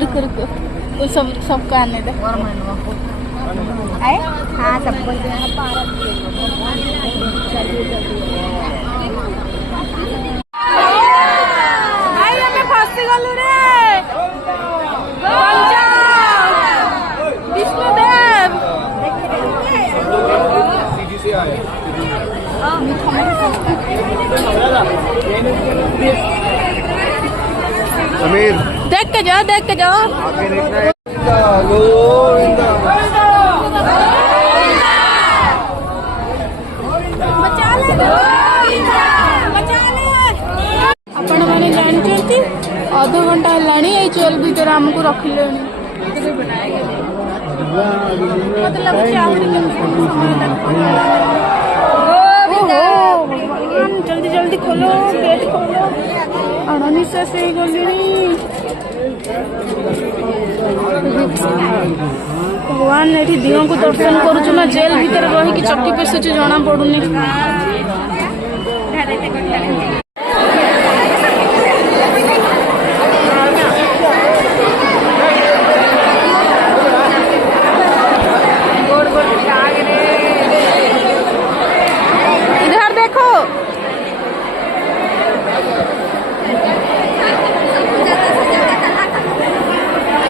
रुको रुको वो सबको आने दे। आए हाँ सबको भाई हमें फंसी गलु रे विष्णुदेव समीर देख के जाओ आगे देखना है। गोविंदा आपण मैंने जानते अध घंटा है जेल भीतर आमको रखिले मतलब जल्दी जल्दी खोलो गेट खोलो अणनिश्वास हो गली भगवान ये दिह को दर्शन करुचु ना जेल भीतर रही चक्की पेशुच जना पड़ुनी।